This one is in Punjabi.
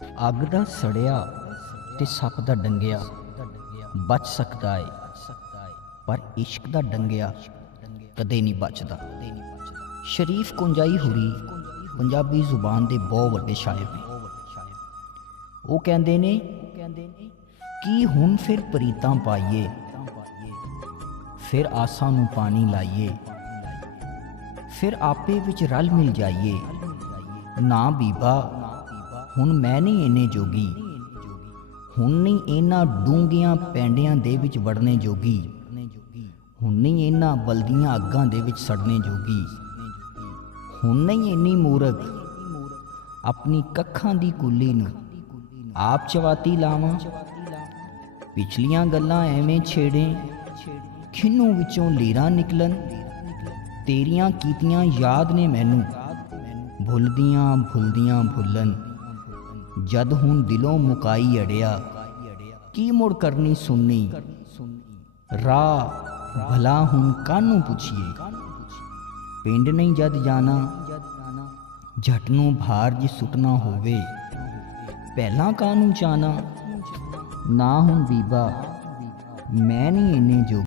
ਅੱਗ ਦਾ ਸੜਿਆ ਤੇ ਸੱਪ ਦਾ ਡੰਗਿਆ ਬਚ ਸਕਦਾ ਏ, ਪਰ ਇਸ਼ਕ ਦਾ ਡੰਗਿਆ ਕਦੇ ਨਹੀਂ ਬਚਦਾ। ਸ਼ਰੀਫ ਕੁੰਜਾਈ ਹੁਰੀ ਪੰਜਾਬੀ ਜ਼ੁਬਾਨ ਦੇ ਬਹੁਤ ਵੱਡੇ ਸ਼ਾਇਰ ਨੇ। ਉਹ ਕਹਿੰਦੇ ਨੇ ਕਿ ਹੁਣ ਫਿਰ ਪ੍ਰੀਤਾਂ ਪਾਈਏ, ਫਿਰ ਆਸਾਂ ਨੂੰ ਪਾਣੀ ਲਾਈਏ, ਫਿਰ ਆਪੇ ਵਿੱਚ ਰਲ ਮਿਲ ਜਾਈਏ। ਨਾ ਬੀਬਾ ਹੁਣ ਮੈਂ ਨਹੀਂ ਇੰਨੇ ਜੋਗੀ, ਹੁਣ ਨਹੀਂ ਇਹਨਾਂ ਡੂੰਘੀਆਂ ਪੈਂਡਿਆਂ ਦੇ ਵਿੱਚ ਵੜਨੇ ਜੋਗੀ, ਹੁਣ ਨਹੀਂ ਇਹਨਾਂ ਬਲਦੀਆਂ ਅੱਗਾਂ ਦੇ ਵਿੱਚ ਸੜਨੇ ਜੋਗੀ, ਹੁਣ ਨਹੀਂ ਇੰਨੀ ਮੂਰਖ ਆਪਣੀ ਕੱਖਾਂ ਦੀ ਕੁੱਲੀ ਨੂੰ ਆਪ ਚਵਾਤੀ ਲਾਵਾਂ। ਪਿਛਲੀਆਂ ਗੱਲਾਂ ਐਵੇਂ ਛੇੜੇ ਖਿੰਨੂ ਵਿੱਚੋਂ ਲੀਰਾਂ ਨਿਕਲਣ, ਤੇਰੀਆਂ ਕੀਤੀਆਂ ਯਾਦ ਨੇ ਮੈਨੂੰ ਭੁੱਲਦੀਆਂ ਭੁੱਲਦੀਆਂ ਭੁੱਲਣ। ਜਦ ਹੁਣ ਦਿਲੋਂ ਮੁਕਾਈ ਅੜਿਆ ਕੀ ਮੁੜ ਕਰਨੀ ਸੁਣਨੀ, ਰਾਹ ਭਲਾ ਹੁਣ ਕਾਹਨੂੰ ਪੁੱਛੀਏ। ਪਿੰਡ ਨਹੀਂ ਜਦ ਜਾਣਾ ਜੱਟ ਨੂੰ ਭਾਰ ਜੇ ਸੁੱਟਣਾ ਹੋਵੇ, ਪਹਿਲਾਂ ਕਾਹਨੂੰ ਚਾਹਨਾ। ਨਾ ਹੁਣ ਬੀਬਾ ਮੈਂ ਨਹੀਂ ਇੰਨੇ ਜੋ